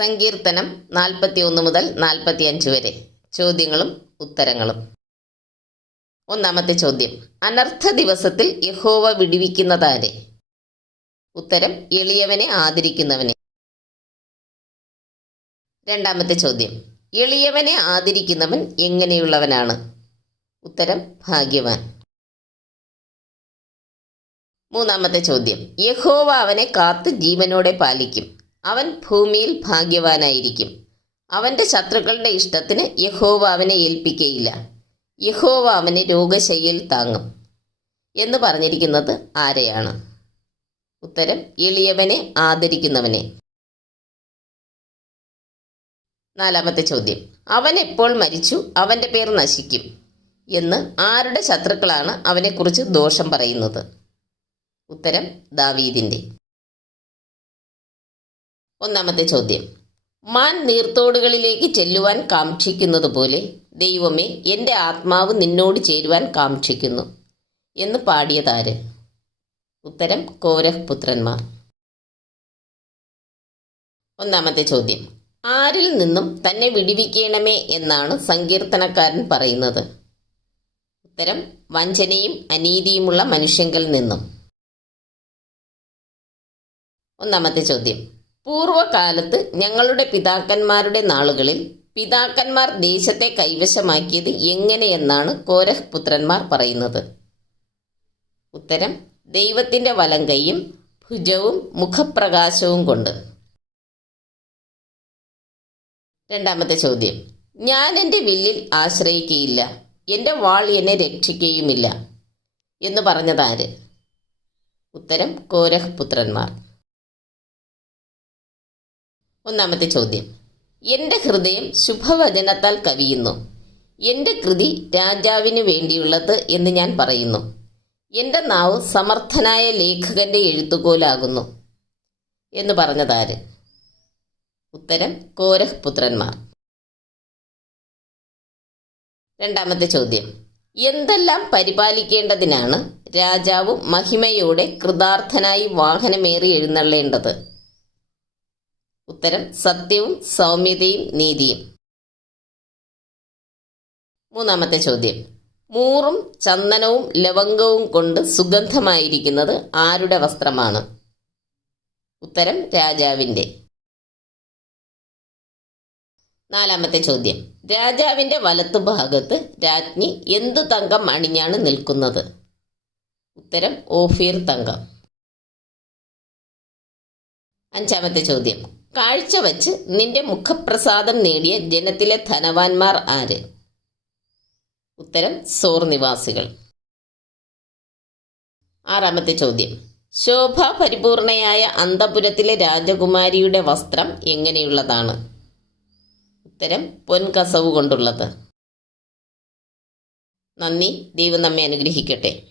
സങ്കീർത്തനം നാൽപ്പത്തി ഒന്ന് മുതൽ നാൽപ്പത്തി അഞ്ച് വരെ. ചോദ്യങ്ങളും ഉത്തരങ്ങളും. ഒന്നാമത്തെ ചോദ്യം. അനർത്ഥ ദിവസത്തിൽ യഹോവ വിടിവിക്കുന്നതാരെ? ഉത്തരം എളിയവനെ ആദരിക്കുന്നവനെ. രണ്ടാമത്തെ ചോദ്യം. എളിയവനെ ആദരിക്കുന്നവൻ എങ്ങനെയുള്ളവനാണ്? ഉത്തരം ഭാഗ്യവാൻ. മൂന്നാമത്തെ ചോദ്യം. യഹോവ അവനെ കാത്ത് ജീവനോടെ പാലിക്കും. അവൻ ഭൂമിയിൽ ഭാഗ്യവാനായിരിക്കും. അവന്റെ ശത്രുക്കളുടെ ഇഷ്ടത്തിന് യഹോവ അവനെ ഏൽപ്പിക്കയില്ല. യഹോവ അവനെ രോഗശയ്യയിൽ താങ്ങും എന്ന് പറഞ്ഞിരിക്കുന്നത് ആരെയാണ്? ഉത്തരം എളിയവനെ ആദരിക്കുന്നവനെ. നാലാമത്തെ ചോദ്യം അവൻ എപ്പോൾ മരിച്ചു? അവന്റെ പേർ നശിക്കും എന്ന് ആരുടെ ശത്രുക്കളാണ് അവനെക്കുറിച്ച് ദോഷം പറയുന്നത്? ഉത്തരം ദാവീദിന്റെ. ഒന്നാമത്തെ ചോദ്യം. മാൻ നീർത്തോടുകളിലേക്ക് ചെല്ലുവാൻ കാക്ഷിക്കുന്നത് പോലെ ദൈവമേ എന്റെ ആത്മാവ് നിന്നോട് ചേരുവാൻ കാക്ഷിക്കുന്നു എന്ന് പാടിയതാര്? ഉത്തരം കോരഹ് പുത്രന്മാർ ഒന്നാമത്തെ ചോദ്യം. ആരിൽ നിന്നും തന്നെ വിടിവിക്കണമേ എന്നാണ് സങ്കീർത്തനക്കാരൻ പറയുന്നത്. ഉത്തരം വഞ്ചനയും അനീതിയുമുള്ള മനുഷ്യങ്കിൽ നിന്നും. ഒന്നാമത്തെ ചോദ്യം. പൂർവകാലത്ത് ഞങ്ങളുടെ പിതാക്കന്മാരുടെ നാളുകളിൽ പിതാക്കന്മാർ ദേശത്തെ കൈവശമാക്കിയത് എങ്ങനെയെന്നാണ് കോരഹ് പുത്രന്മാർ പറയുന്നത്. ഉത്തരം ദൈവത്തിന്റെ വലം കൈയും ഭുജവും മുഖപ്രകാശവും കൊണ്ട്. രണ്ടാമത്തെ ചോദ്യം ഞാൻ എന്റെ വില്ലിൽ ആശ്രയിക്കുകയില്ല എന്റെ വാൾ എന്നെ രക്ഷിക്കുകയുമില്ല എന്ന് പറഞ്ഞതാര്? ഉത്തരം കോരഹ് പുത്രന്മാർ ഒന്നാമത്തെ ചോദ്യം. എന്റെ ഹൃദയം ശുഭവചനത്താൽ കവിയുന്നു. എന്റെ കൃതി രാജാവിന് വേണ്ടിയുള്ളത് എന്ന് ഞാൻ പറയുന്നു. എന്റെ നാവ് സമർത്ഥനായ ലേഖകന്റെ എഴുത്തുകോലാകുന്നു. എന്ന് പറഞ്ഞതാര്? ഉത്തരം കോരഹ് പുത്രന്മാർ രണ്ടാമത്തെ ചോദ്യം. എന്തെല്ലാം പരിപാലിക്കേണ്ടതിനാണ് രാജാവ് മഹിമയോടെ കൃതാർത്ഥനായി വാഹനമേറി എഴുന്നള്ളേണ്ടത്? ഉത്തരം സത്യവും സൗമ്യതയും നീതിയും. മൂന്നാമത്തെ ചോദ്യം. മൂറും ചന്ദനവും ലവംഗവും കൊണ്ട് സുഗന്ധമായിരിക്കുന്നത് ആരുടെ വസ്ത്രമാണ്? ഉത്തരം രാജാവിന്റെ നാലാമത്തെ ചോദ്യം. രാജാവിന്റെ വലത്തുഭാഗത്ത് രാജ്ഞി എന്തു തങ്കം അണിഞ്ഞാണ് നിൽക്കുന്നത്? ഉത്തരം ഓഫീർ തങ്കം. അഞ്ചാമത്തെ ചോദ്യം. കാഴ്ച വച്ച് നിന്റെ മുഖപ്രസാദം നേടിയ ജനത്തിലെ ധനവാന്മാർ ആര്? ഉത്തരം സോർ നിവാസികൾ ആറാമത്തെ ചോദ്യം. ശോഭ പരിപൂർണയായ അന്തപുരത്തിലെ രാജകുമാരിയുടെ വസ്ത്രം എങ്ങനെയുള്ളതാണ്? ഉത്തരം പൊൻകസവ് കൊണ്ടുള്ളത് നന്ദി ദൈവം നമ്മെ അനുഗ്രഹിക്കട്ടെ.